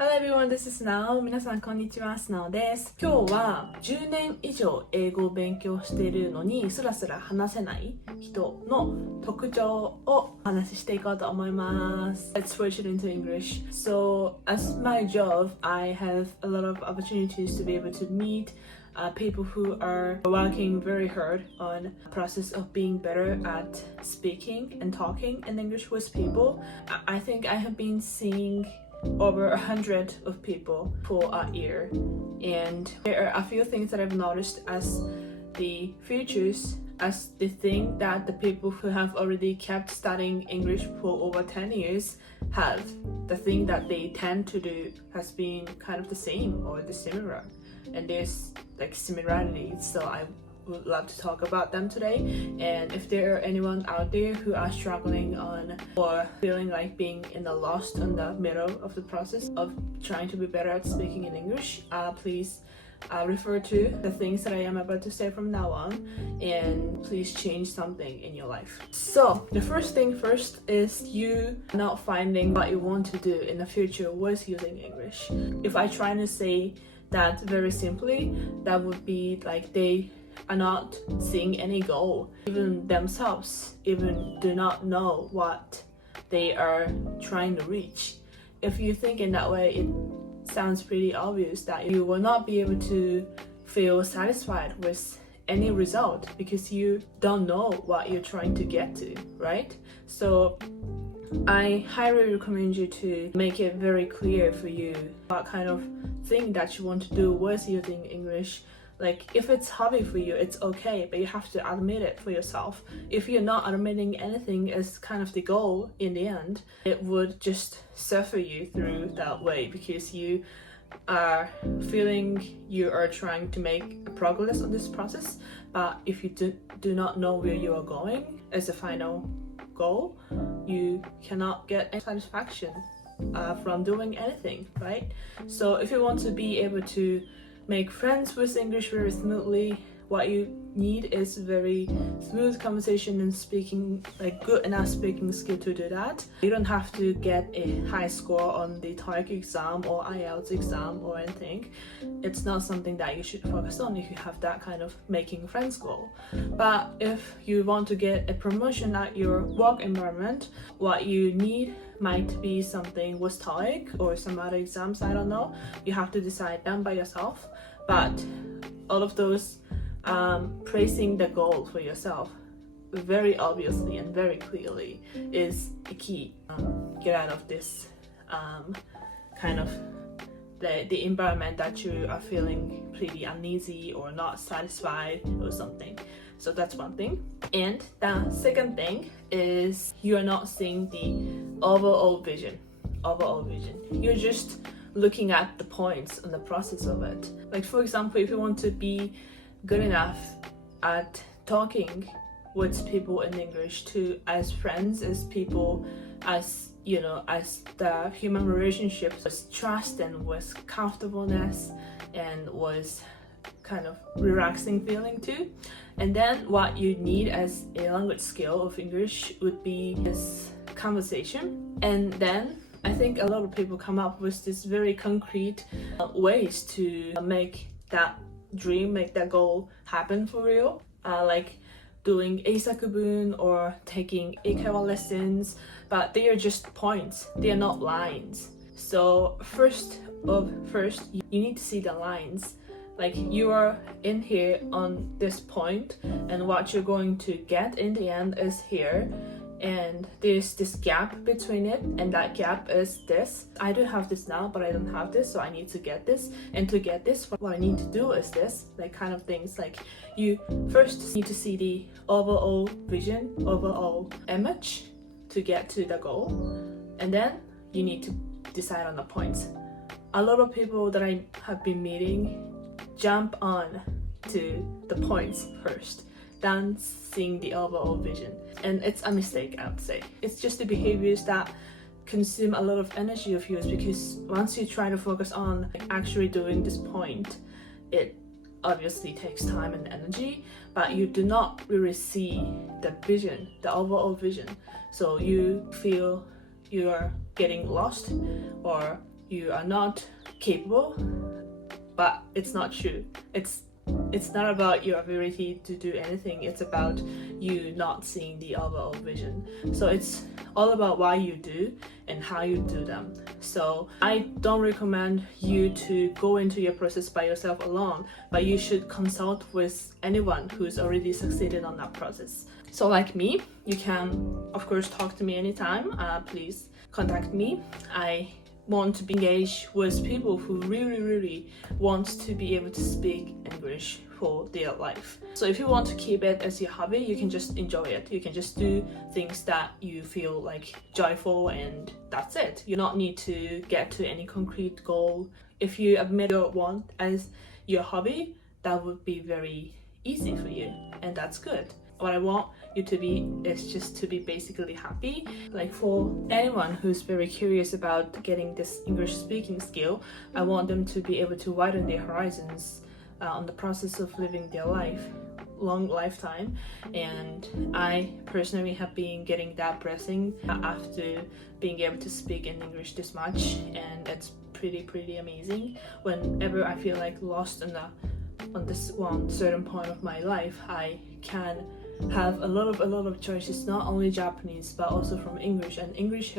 Hello everyone, this is Nao. 皆さんこんにちは、スナオです。今日は10年以上英語を勉強しているのにスラスラ話せない人の特徴をお話ししていこうと思います。Let's switch it into English. So, as my job, I have a lot of opportunities to be able to meet people who are working very hard on the process of being better at speaking and talking in English with people. I think I have been seeing over 100 of people for a year, and there are a few things that I've noticed as the features, as the thing that the people who have already kept studying English for over 10 years have. The thing that they tend to do has been kind of the same or the similar, and there's like similarities, so I would love to talk about them today. And if there are anyone out there who are struggling on or feeling like being in the lost in the middle of the process of trying to be better at speaking in English, please refer to the things that I am about to say from now on, and please change something in your life. So the first thing first is you not finding what you want to do in the future with using English. If I try to say that very simply, that would be like they are not seeing any goal, even themselves even do not know what they are trying to reach. If you think in that way, it sounds pretty obvious that you will not be able to feel satisfied with any result because you don't know what you're trying to get to, right? So I highly recommend you to make it very clear for you what kind of thing that you want to do with using English. Like, if it's hobby for you, it's okay, but you have to admit it for yourself. If you're not admitting anything as kind of the goal in the end, it would just suffer you through that way because you are feeling you are trying to make progress on this process, but if you do not know where you are going as a final goal, you cannot get any satisfaction from doing anything, right? So if you want to be able to make friends with English very smoothly, what you need is very smooth conversation and speaking, like good enough speaking skill to do that. You don't have to get a high score on the TOEIC exam or IELTS exam or anything. It's not something that you should focus on if you have that kind of making friends goal. But if you want to get a promotion at your work environment, what you need might be something with TOEIC or some other exams, I don't know. You have to decide them by yourself. But all of those placing the goal for yourself very obviously and very clearly is the key. Get out of this kind of the environment that you are feeling pretty uneasy or not satisfied or something. So that's one thing. And the second thing is you are not seeing the overall vision. You're just looking at the points and the process of it. Like, for example, if you want to be good enough at talking with people in English to as friends, as people, as you know, as the human relationships with trust and with comfortableness and with kind of relaxing feeling too. And then what you need as a language skill of English would be this conversation. And then I think a lot of people come up with this very concrete ways to make that dream, make that goal happen for real, like doing eisakubun or taking eikaiwa lessons, but they are just points, they are not lines. So first, you need to see the lines. Like, you are in here on this point, and what you're going to get in the end is here, and there's this gap between it, and that gap is this. I do have this now, but I don't have this, so I need to get this, and to get this, what I need to do is this, like kind of things. Like, you first need to see the overall vision, overall image to get to the goal, and then you need to decide on the points. A lot of people that I have been meeting jump on to the points first, than seeing the overall vision. And it's a mistake, I would say. It's just the behaviors that consume a lot of energy of yours, because once you try to focus on actually doing this point, it obviously takes time and energy, but you do not really see the vision, the overall vision. So you feel you are getting lost, or you are not capable, but it's not true. It's not about your ability to do anything, it's about you not seeing the overall vision. So it's all about what you do and how you do them. So I don't recommend you to go into your process by yourself alone, but you should consult with anyone who's already succeeded on that process. So like me, you can of course talk to me anytime. Please contact me. I want to be engaged with people who really want to be able to speak English for their life. So if you want to keep it as your hobby, you can just enjoy it. You can just do things that you feel like joyful, and that's it. You don't need to get to any concrete goal. If you admit your want as your hobby, that would be very easy for you, and that's good. What I want you to be is just to be basically happy. Like for anyone who's very curious about getting this English speaking skill, I want them to be able to widen their horizons on the process of living their long lifetime. And I personally have been getting that blessing after being able to speak in English this much, and it's pretty amazing. Whenever I feel like lost on this one certain point of my life, I can have a lot of choices, not only Japanese but also from English, and English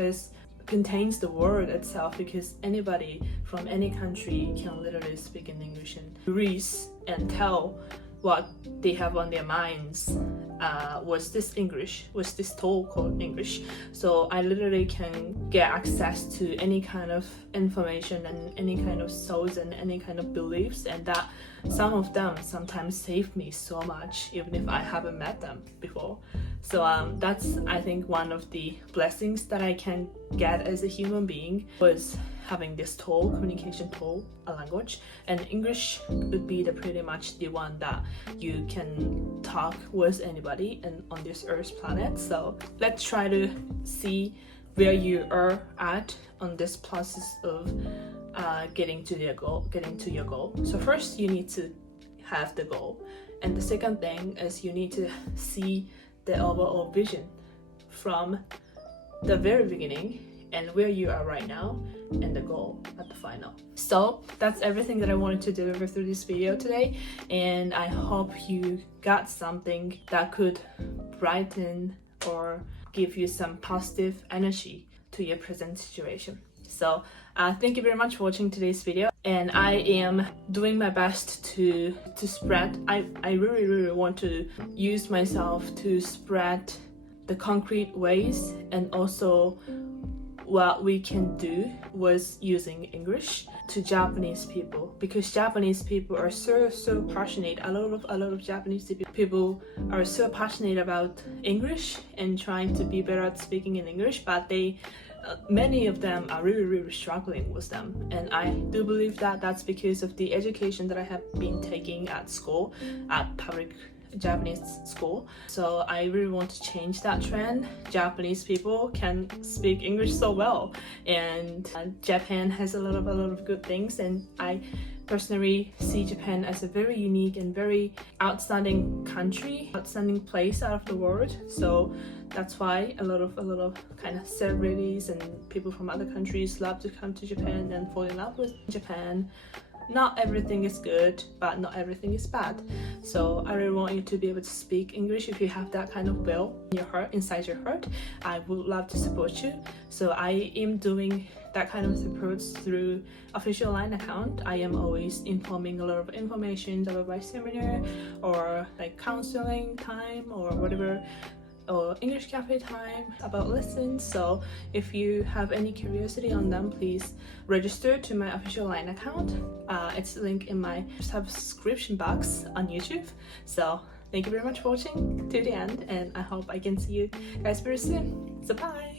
contains the word itself, because anybody from any country can literally speak in English and read and tell what they have on their minds. Was this talk called English? So I literally can get access to any kind of information and any kind of thoughts and any kind of beliefs, and that some of them sometimes save me so much even if I haven't met them before. So that's, I think, one of the blessings that I can get as a human being, was having this tool, communication tool, a language, and English would be pretty much the one that you can talk with anybody and on this Earth planet. So let's try to see where you are at on this process of getting to your goal. So first you need to have the goal, and the second thing is you need to see the overall vision from the very beginning and where you are right now and the goal at the final. So that's everything that I wanted to deliver through this video today, and I hope you got something that could brighten or give you some positive energy to your present situation. So thank you very much for watching today's video, and I am doing my best to spread. I really want to use myself to spread the concrete ways and also what we can do with using English to Japanese people, because Japanese people are so passionate. A lot of Japanese people are so passionate about English and trying to be better at speaking in English, but many of them are really struggling with them, and I do believe that that's because of the education that I have been taking at school, at public Japanese school. So I really want to change that trend. Japanese people can speak English so well, and Japan has a lot of good things, and I personally see Japan as a very unique and very outstanding country, outstanding place out of the world. So that's why a lot of kind of celebrities and people from other countries love to come to Japan and fall in love with Japan. Not everything is good, but not everything is bad. So I really want you to be able to speak English. If you have that kind of will in your heart, inside your heart, I would love to support you. So I am doing that kind of support through official LINE account. I am always informing a lot of information about my seminar or like counseling time or whatever, or English cafe time about lessons. So if you have any curiosity on them, please register to my official LINE account. It's linked in my subscription box on YouTube. So thank you very much for watching to the end, and I hope I can see you guys very soon. So bye.